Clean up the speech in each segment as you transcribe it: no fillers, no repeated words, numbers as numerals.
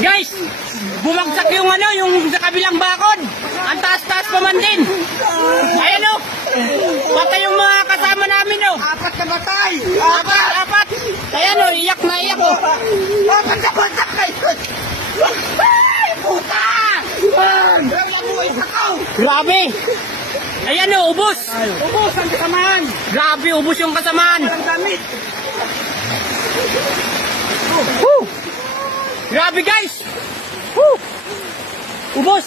Guys, bumagsak yung ano, yung sa kabilang bakod. Ang taas-taas pa man din. Ayan o. Patay yung mga kasama namin o. Apat na batay! Apat. Ayan o, iyak na iyak o. Apat na batay kayo! Ay, puta! Buhay sa ko! Grabe. Ayan o, ubos. Ubus ang kasamaan! Grabe, ubos yung kasamaan. Walang damit! Woo! Grabe guys. Woo! Ubos.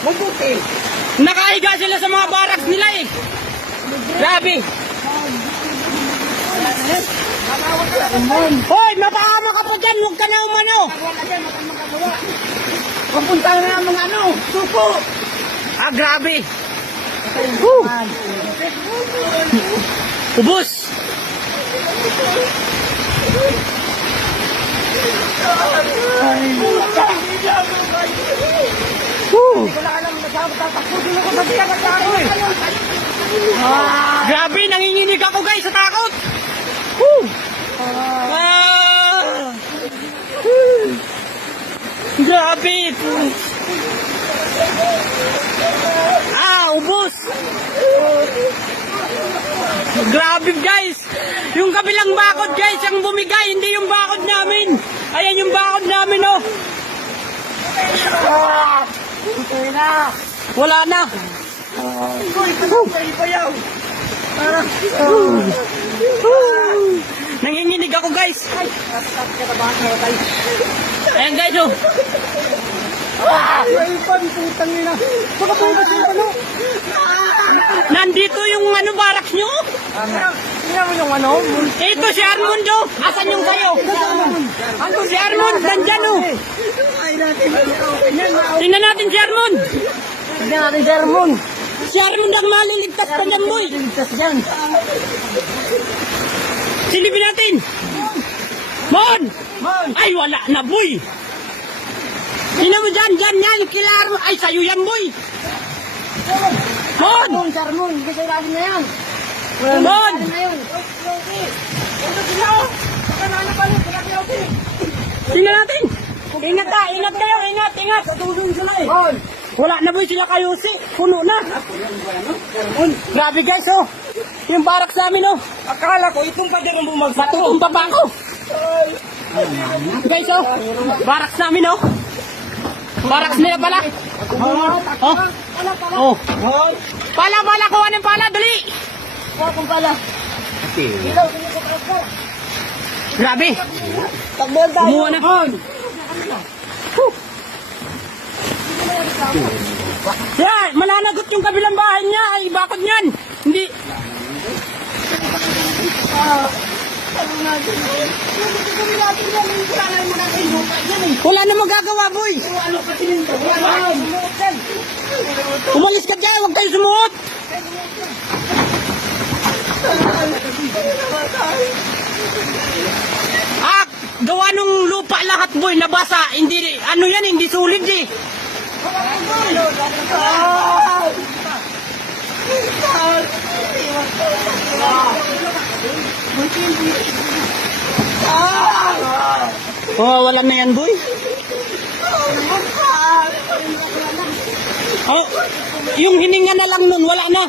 Mabuti! Nakahiga sila sa mga barracks nila eh. Grabe. Hoy, mapahama ka pa dyan. Huwag ka na umano. Papunta na ang mga ano! Supo! Ah, grabe. Woo! Ubos. Woo! Hindi ko na alam tatakbutin ako sa tiyan at ako eh! Grabe, nanginginig ako guys sa takot. Woo! Ah! Grabe. Ubos. Grabe guys. Yung kabilang bakod guys, ang bumigay, hindi yung bakod namin. Ayan yung bakod namin oh. Ito na! Wala na. Uy, panong payaw! Nanginginig ako guys. Ayan guys oh. Ay, putang nila! Baka po ba sila ano? Nandito yung ano barracks nyo. Tingnan mo yung ano? Ito si Armando. Asan yung kayo? Ando si Armand, nandyan oh. Ay, natin! Tingnan natin si Armand. Tingnan natin si Armand! Si Armand ang maliligtas pa dyan boy. Ligtas dyan! Silipin natin. Mon! Ay wala na boy. Tingnan mo dyan, yan, kila Armand. Ay sa'yo yan boy. Mon! Armand, si Armand! Hindi kayo natin na yan! Mon! Ito sila oh! Baka nanapan yung pinag-yauti! Tingnan natin. Ingat kayo, ingat. Tutulong sila eh! Wala na boy sila kayo si. Puno na. Grabe guys oh. Yung barracks namin oh. Akala ko itong pa din ang bumagsak ko! Matutumba pa ako. Guys oh. Barracks namin oh. Barracks nila pala. Oh. Oh. Pala, kuha ng pala, dali. Huwag kong pala! Ilaw, tingnan sa truck ko! Grabe. Tagbol tayo! Umuha na. Yeah, mananagot yung kabilang bahay niya. Ay, bakod niyan. Hindi. Wala na magagawa, boy. Umalis ka dyan, huwag kayo sumuot. Gawa nung lupa lahat, boy, nabasa. Hindi, ano yan, hindi sulit eh. Oh, wala na yan, boy. Oh, yung hininga na lang nun, wala na.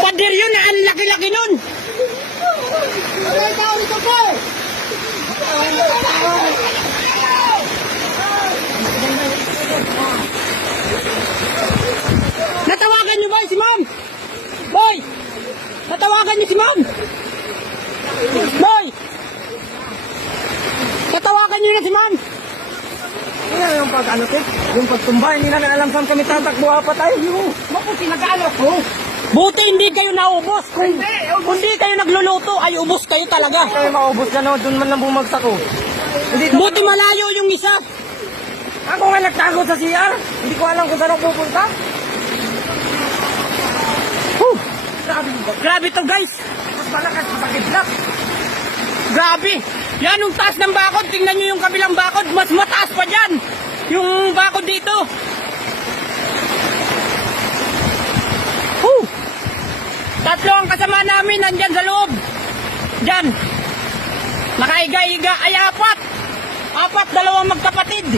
Pader yun, ang laki-laki nun. Natawagan niyo ba si ma'am? Boy! Natawagan niyo si ma'am? Boy! Natawagan niyo na si ma'am? Yan yung pag-ano ko, yung pagtumba, hindi namin alam saan kami tatakbo pa tayo. Maputi nag-ano ko. Buti hindi kayo naubos. Kung hindi kayo nagluluto, ay ubos kayo talaga. Kaya maubos ka na, doon man lang bumagsak ko. Buti malayo yung isa. Ako nga nagtago sa CR, hindi ko alam kung saan ako pupunta. Grabe to guys. Mas malakas sa kidnap. Grabe. Yan yung taas ng bakod. Tingnan nyo yung kabilang bakod. Mas mataas pa dyan. Yung bakod dito. Tatlo ang kasama. kasama namin nandyan sa loob. Diyan. Nakaiga-iga ay apat. Apat, dalawang magkapatid.